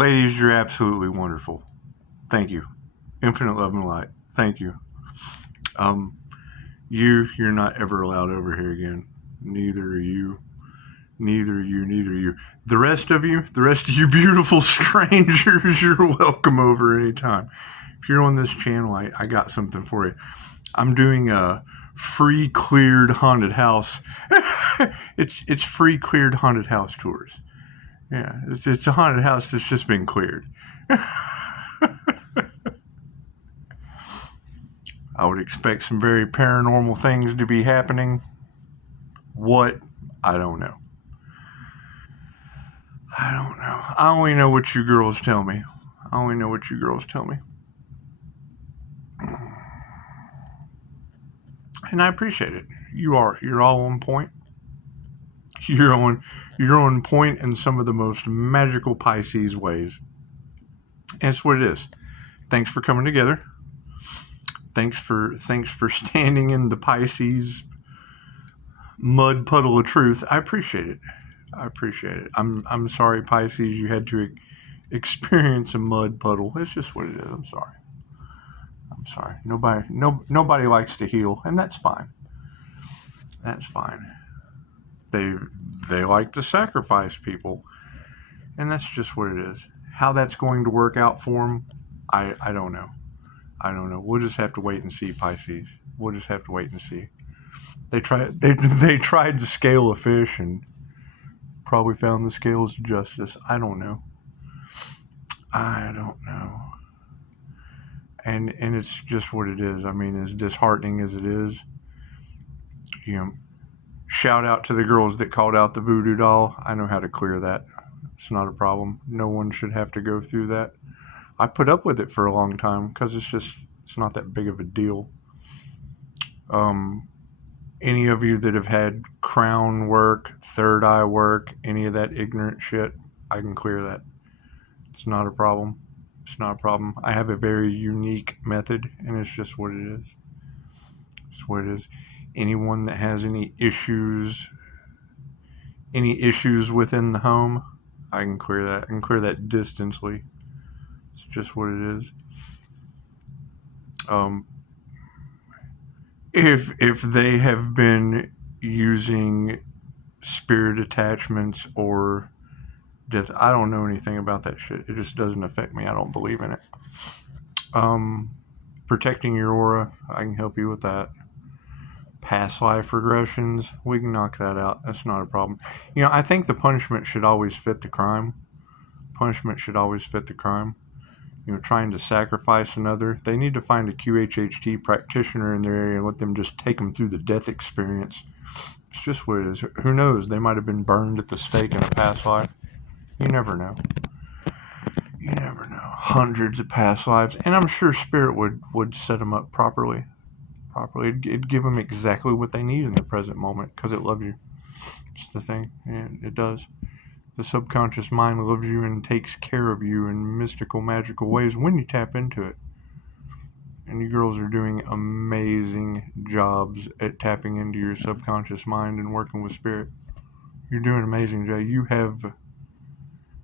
Ladies, you're absolutely wonderful. Thank you. Infinite love and light. Thank you. You're not ever allowed over here again. Neither are you. Neither are you. Neither are you. The rest of you beautiful strangers, you're welcome over anytime. If you're on this channel, I got something for you. I'm doing a free cleared haunted house. It's free cleared haunted house tours. Yeah, it's a haunted house that's just been cleared. I would expect some very paranormal things to be happening. What? I don't know. I only know what you girls tell me. And I appreciate it. You're all on point. You're on point in some of the most magical Pisces ways. That's what it is. Thanks for coming together. Thanks for standing in the Pisces mud puddle of truth. I appreciate it. I'm sorry, Pisces, you had to experience a mud puddle. It's just what it is. I'm sorry. Nobody likes to heal, and that's fine. They like to sacrifice people, and that's just what it is. How that's going to work out for them, I don't know. We'll just have to wait and see, Pisces. We'll just have to wait and see. They tried to scale a fish and probably found the scales of justice. I don't know. And it's just what it is. I mean, as disheartening as it is, shout out to the girls that called out the voodoo doll. I know how to clear that. It's not a problem. No one should have to go through that. I put up with it for a long time because it's not that big of a deal. Any of you that have had crown work, third eye work, any of that ignorant shit, I can clear that. It's not a problem. I have a very unique method, and it's just what it is. Anyone that has any issues within the home, I can clear that. I can clear that distantly. It's just what it is. If they have been using spirit attachments or death, I don't know anything about that shit. It just doesn't affect me. I don't believe in it. Protecting your aura, I can help you with that. Past life regressions, we can knock that out. That's not a problem. I think the punishment should always fit the crime. Trying to sacrifice another, they need to find a QHHT practitioner in their area and let them just take them through the death experience. It's just what it is. Who knows? They might have been burned at the stake in a past life. You never know. Hundreds of past lives, and I'm sure Spirit would set them up properly. It'd give them exactly what they need in the present moment because it loves you. It's the thing, and it does. The subconscious mind loves you and takes care of you in mystical, magical ways when you tap into it. And you girls are doing amazing jobs at tapping into your subconscious mind and working with Spirit. You're doing amazing, Jay. You have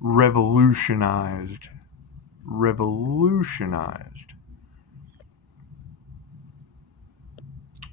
revolutionized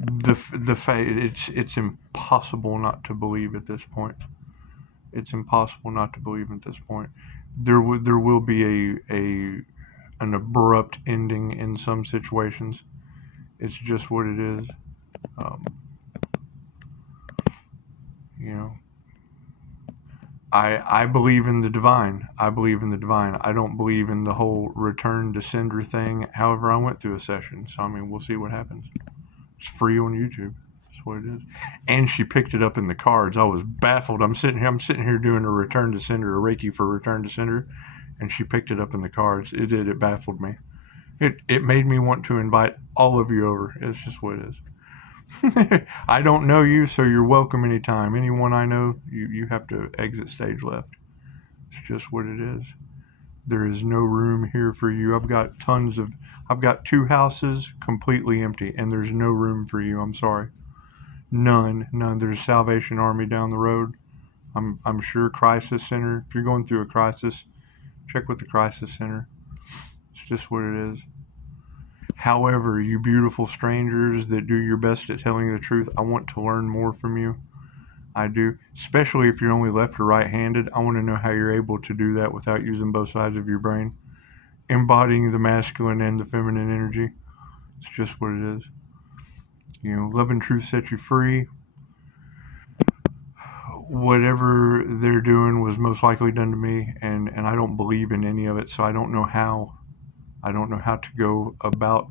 the fact. It's impossible not to believe at this point. There will be an abrupt ending in some situations. It's just what it is. I believe in the divine. I don't believe in the whole return to sender thing. However, I went through a session, so we'll see what happens. It's free on YouTube. That's what it is. And she picked it up in the cards. I was baffled. I'm sitting here doing a return to sender, a Reiki for return to sender, and she picked it up in the cards. It baffled me. It made me want to invite all of you over. It's just what it is. I don't know you, so you're welcome anytime. Anyone I know, you have to exit stage left. It's just what it is. There is no room here for you. I've got 2 houses completely empty, and there's no room for you. I'm sorry. None. There's a Salvation Army down the road. I'm sure Crisis Center, if you're going through a crisis, Check with the crisis center. It's just what it is. However, you beautiful strangers that do your best at telling the truth, I want to learn more from you. I do. Especially if you're only left or right-handed. I want to know how you're able to do that without using both sides of your brain. Embodying the masculine and the feminine energy. It's just what it is. Love and truth set you free. Whatever they're doing was most likely done to me, and I don't believe in any of it, so I don't know how to go about.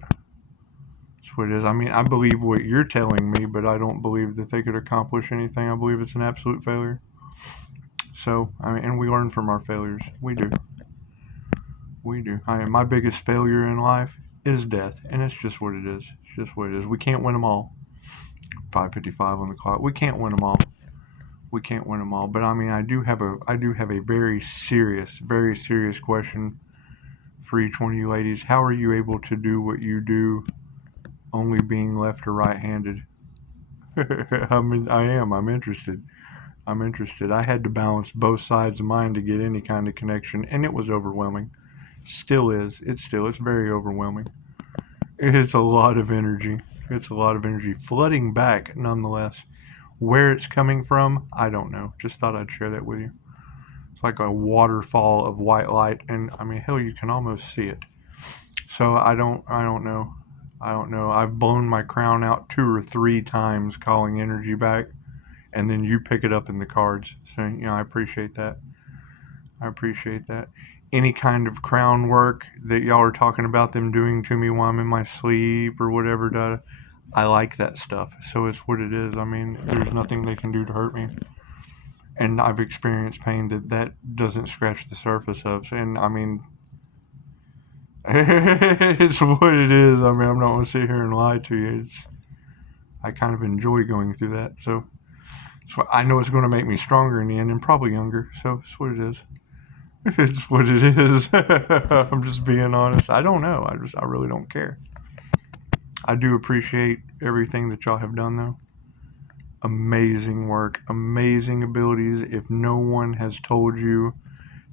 That's what it is. I mean, I believe what you're telling me, but I don't believe that they could accomplish anything. I believe it's an absolute failure. So, and we learn from our failures. We do. My biggest failure in life is death, and it's just what it is. It's just what it is. We can't win them all. 5:55 on the clock. We can't win them all. But I do have a very serious question for each one of you ladies. How are you able to do what you do, only being left or right-handed? I'm interested. I had to balance both sides of mine to get any kind of connection, and it was overwhelming. Still is. It's very overwhelming. It's a lot of energy. Flooding back, nonetheless. Where it's coming from, I don't know. Just thought I'd share that with you. It's like a waterfall of white light, and hell, you can almost see it. So I don't know. I've blown my crown out 2 or 3 times calling energy back, and then you pick it up in the cards. So, I appreciate that. Any kind of crown work that y'all are talking about them doing to me while I'm in my sleep or whatever, I like that stuff. So it's what it is. There's nothing they can do to hurt me. And I've experienced pain that doesn't scratch the surface of. And it's what it is. I'm not going to sit here and lie to you. I kind of enjoy going through that. So I know it's going to make me stronger in the end and probably younger. So it's what it is. It's what it is. I'm just being honest. I don't know. I really don't care. I do appreciate everything that y'all have done, though. Amazing work, amazing abilities. If no one has told you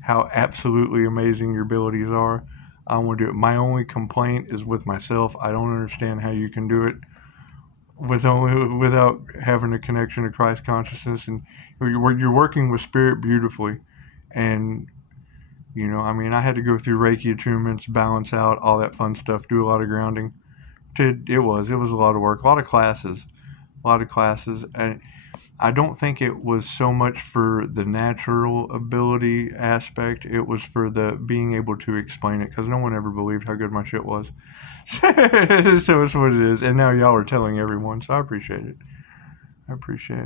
how absolutely amazing your abilities are, I want to do it. My only complaint is with myself. I don't understand how you can do it without having a connection to Christ consciousness, and you're working with spirit beautifully. And I had to go through Reiki attunements, balance out all that fun stuff, do a lot of grounding. It was a lot of work, a lot of classes, and I don't think it was so much for the natural ability aspect. It was for the being able to explain it, because no one ever believed how good my shit was. So it's what it is, and now y'all are telling everyone, so I appreciate it.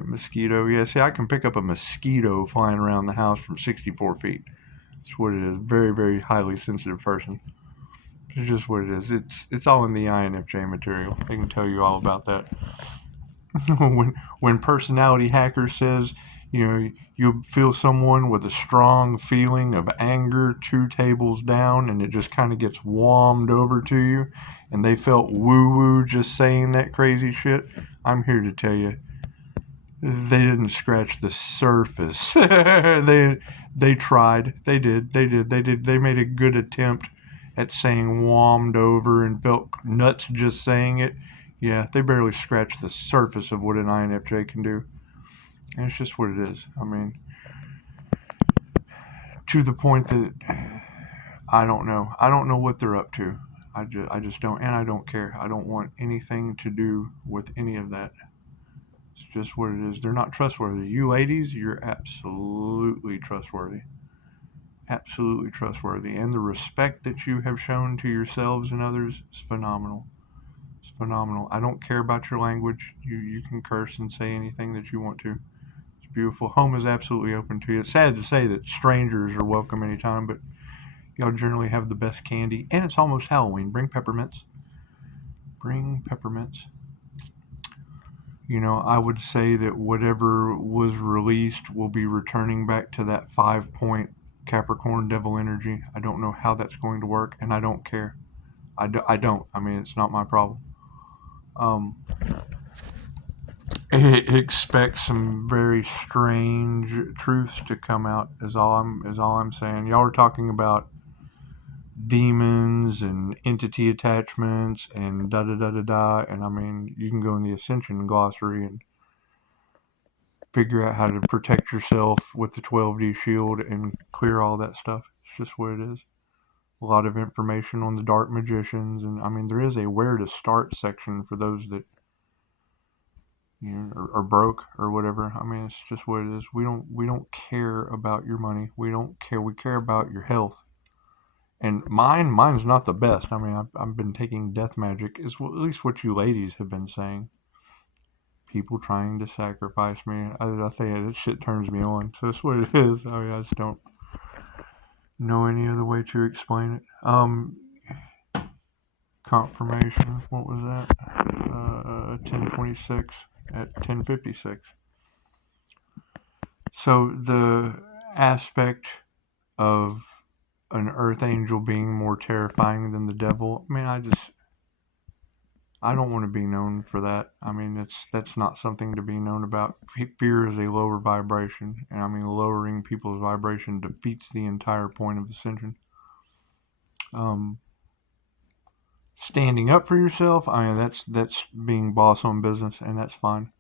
Mosquito. Yeah, see, I can pick up a mosquito flying around the house from 64 feet. That's what it is. Very, very highly sensitive person. It's just what it is. It's all in the INFJ material. They can tell you all about that. when personality hacker says, you feel someone with a strong feeling of anger 2 tables down, and it just kind of gets warmed over to you, and they felt woo-woo just saying that crazy shit, I'm here to tell you, they didn't scratch the surface. They tried. They did. They made a good attempt at saying warmed over and felt nuts just saying it. Yeah, they barely scratched the surface of what an INFJ can do. And it's just what it is. To the point that I don't know. I don't know what they're up to. I just don't, and I don't care. I don't want anything to do with any of that. It's just what it is. They're not trustworthy. You ladies, you're absolutely trustworthy. Absolutely trustworthy. And the respect that you have shown to yourselves and others is phenomenal. It's phenomenal. I don't care about your language. You can curse and say anything that you want to. It's beautiful. Home is absolutely open to you. It's sad to say that strangers are welcome anytime, but y'all generally have the best candy. And it's almost Halloween. Bring peppermints. I would say that whatever was released will be returning back to that 5-point Capricorn devil energy. I don't know how that's going to work, and I don't care. I don't. It's not my problem. expect some very strange truths to come out. Is all I'm saying. Y'all are talking about demons and entity attachments and da da da da da. And I mean, you can go in the Ascension glossary and figure out how to protect yourself with the 12D shield and clear all that stuff. It's just what it is. A lot of information on the dark magicians, and I mean, there is a where to start section for those that are broke or whatever. I mean, it's just what it is. We don't care about your money. We don't care. We care about your health. And mine's not the best. I mean, I've been taking death magic. Is at least what you ladies have been saying. People trying to sacrifice me. I think that shit turns me on. So that's what it is. I mean, I just don't know any other way to explain it. Confirmation. What was that? 1026 at 1056. So the aspect of an earth angel being more terrifying than the devil. I mean, I don't want to be known for that. I mean, that's not something to be known about. Fear is a lower vibration, and I mean, lowering people's vibration defeats the entire point of ascension. Standing up for yourself, I mean, that's being boss on business, and that's fine.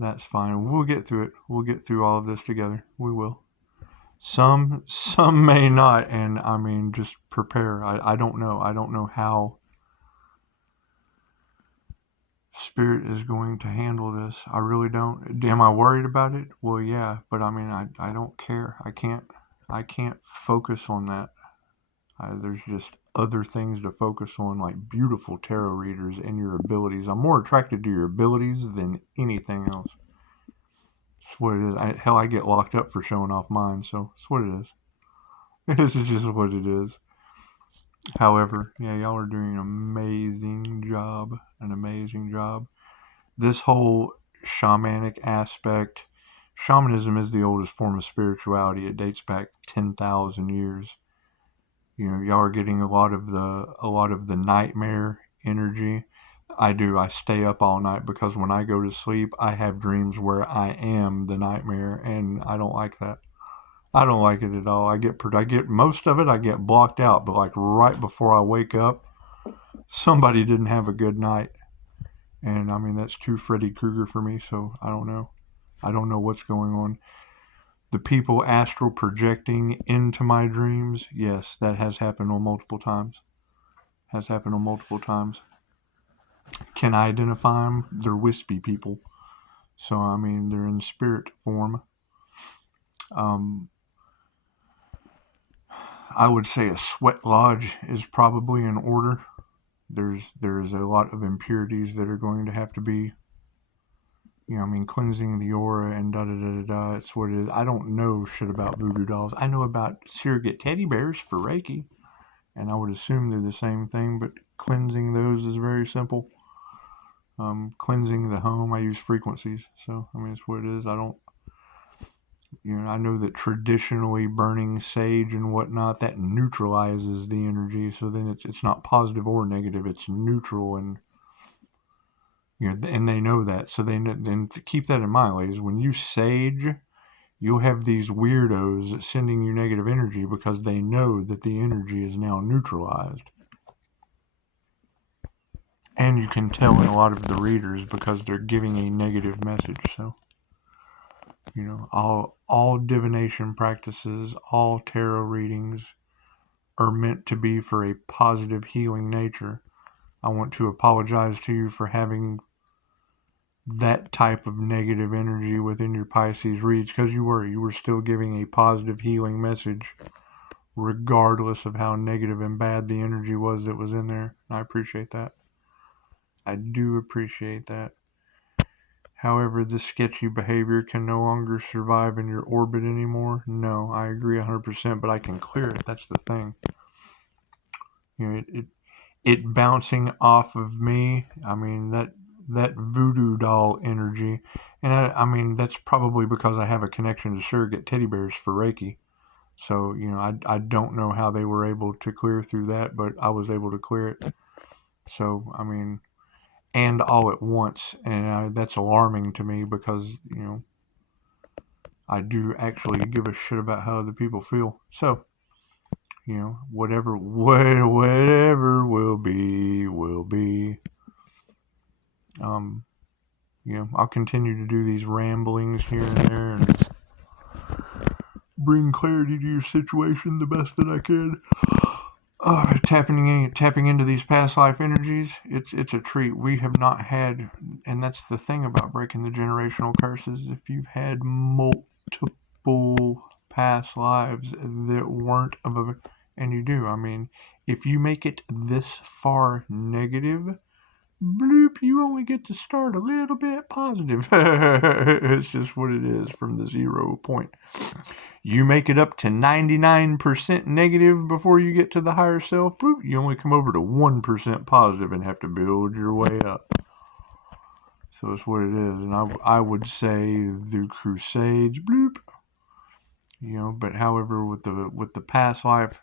That's fine. We'll get through it. We'll get through all of this together. We will. Some may not, and I mean, just prepare. I don't know. I don't know how Spirit is going to handle this. I really don't. Am I worried about it? Well, yeah, but I mean, I don't care. I can't focus on that. There's just other things to focus on, like beautiful tarot readers and your abilities. I'm more attracted to your abilities than anything else. That's what it is. Hell, I get locked up for showing off mine, so that's what it is. This is just what it is. However, yeah, y'all are doing an amazing job. This whole shamanic aspect, shamanism is the oldest form of spirituality. It dates back 10,000 years. Y'all are getting a lot of the nightmare energy. I do. I stay up all night because when I go to sleep, I have dreams where I am the nightmare, and I don't like that. I don't like it at all. I get most of it. I get blocked out, but like right before I wake up, somebody didn't have a good night, and I mean that's too Freddy Krueger for me. So I don't know. I don't know what's going on. The people astral projecting into my dreams, yes, that has happened on multiple times. Can I identify them? They're wispy people. So I mean they're in spirit form. I would say a sweat lodge is probably in order. There's a lot of impurities that are going to have to be, cleansing the aura and da da da da da. It's what it is. I don't know shit about voodoo dolls. I know about surrogate teddy bears for Reiki, and I would assume they're the same thing, but cleansing those is very simple. Cleansing the home, I use frequencies. So, I mean, it's what it is. I know that traditionally burning sage and whatnot, that neutralizes the energy. So then it's not positive or negative. It's neutral, and and they know that. So then to keep that in mind, ladies, when you sage, you'll have these weirdos sending you negative energy because they know that the energy is now neutralized. And you can tell in a lot of the readers because they're giving a negative message. So, all divination practices, all tarot readings are meant to be for a positive healing nature. I want to apologize to you for having that type of negative energy within your Pisces reads, because you were still giving a positive healing message regardless of how negative and bad the energy was that was in there. I appreciate that. I do appreciate that. However, this sketchy behavior can no longer survive in your orbit anymore. No, I agree 100%, but I can clear it. That's the thing. It bouncing off of me. I mean, that voodoo doll energy, and I mean that's probably because I have a connection to surrogate teddy bears for Reiki. So I don't know how they were able to clear through that, but I was able to clear it. So I mean, and all at once, and that's alarming to me because I do actually give a shit about how other people feel. So whatever will be will be. I'll continue to do these ramblings here and there and bring clarity to your situation the best that I can. Tapping into these past life energies, it's a treat. We have not had, and that's the thing about breaking the generational curses. If you've had multiple past lives that weren't and you do. I mean, if you make it this far negative, bloop, you only get to start a little bit positive. It's just what it is from the 0 point. You make it up to 99% negative before you get to the higher self, bloop, you only come over to 1% positive and have to build your way up. So it's what it is. And I would say the Crusades, bloop. But however, with the past life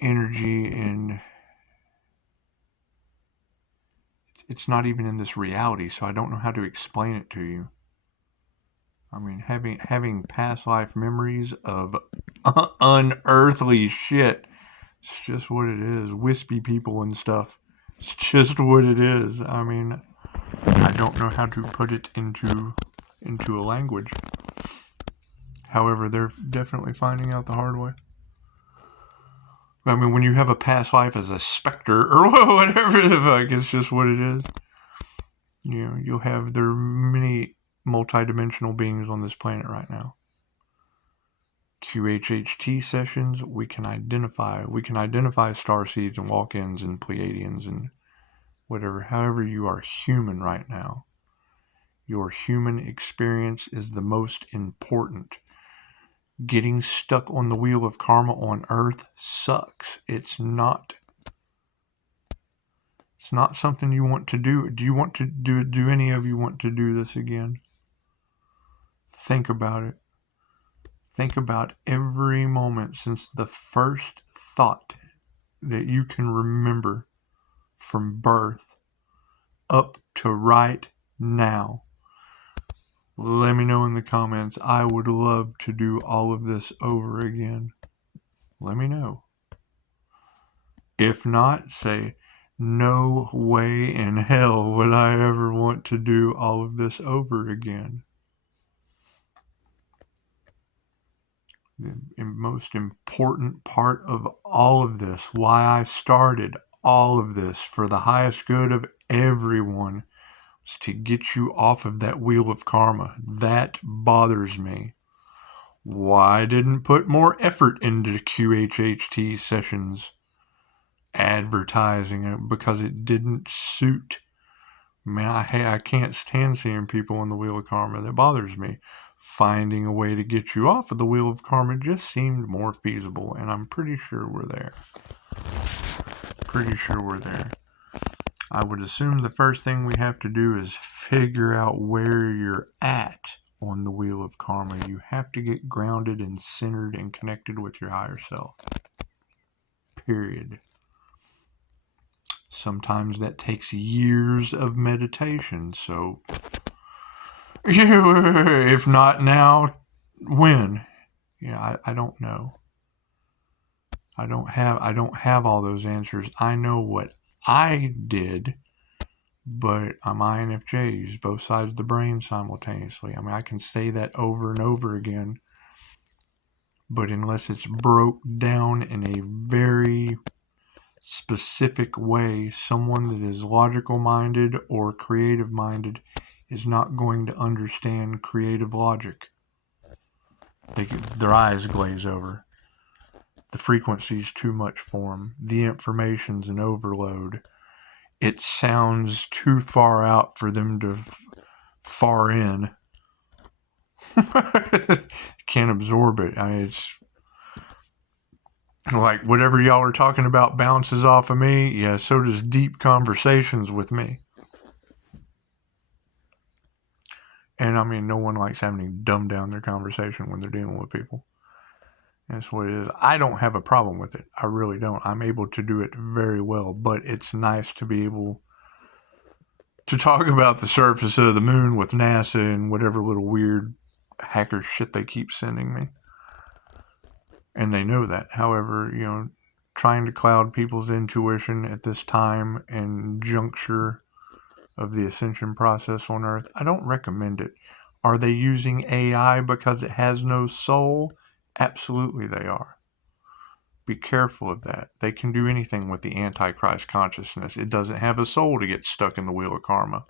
energy, and it's not even in this reality, so I don't know how to explain it to you. I mean, having past life memories of unearthly shit. It's just what it is. Wispy people and stuff. It's just what it is. I mean, I don't know how to put it into a language. However, they're definitely finding out the hard way. I mean, when you have a past life as a specter or whatever the fuck, it's just what it is. You'll have, there are many multidimensional beings on this planet right now. QHHT sessions, we can identify star seeds and walk-ins and Pleiadians and whatever. However, you are human right now. Your human experience is the most important. Getting stuck on the wheel of karma on Earth sucks. It's not something you want to do. Do you want to do any of you want to do this again? Think about it. Think about every moment since the first thought that you can remember from birth up to right now. Let me know in the comments. I would love to do all of this over again. Let me know. If not, say, no way in hell would I ever want to do all of this over again. The most important part of all of this, why I started all of this for the highest good of everyone, was to get you off of that wheel of karma. That bothers me. Why I didn't put more effort into QHHT sessions advertising it? Because it didn't suit. Man, I can't stand seeing people on the wheel of karma. That bothers me. Finding a way to get you off of the wheel of karma just seemed more feasible, and I'm pretty sure we're there. I would assume the first thing we have to do is figure out where you're at on the wheel of karma. You have to get grounded and centered and connected with your higher self. Period. Sometimes that takes years of meditation, so if not now, when? I don't know. I don't have all those answers. I know what I did, but I'm INFJ, use both sides of the brain simultaneously. I mean, I can say that over and over again, but unless it's broke down in a very specific way, someone that is logical minded or creative minded is not going to understand creative logic. Their eyes glaze over. The frequency's too much for them. The information's an overload. It sounds too far out for them to far in. Can't absorb it. It's like whatever y'all are talking about bounces off of me. Yeah, so does deep conversations with me. And I mean, no one likes having to dumb down their conversation when they're dealing with people. That's what it is. I don't have a problem with it. I really don't. I'm able to do it very well, but it's nice to be able to talk about the surface of the moon with NASA and whatever little weird hacker shit they keep sending me. And they know that. However, trying to cloud people's intuition at this time and juncture of the ascension process on Earth, I don't recommend it. Are they using AI because it has no soul? Absolutely they are. Be careful of that. They can do anything with the Antichrist consciousness. It doesn't have a soul to get stuck in the wheel of karma.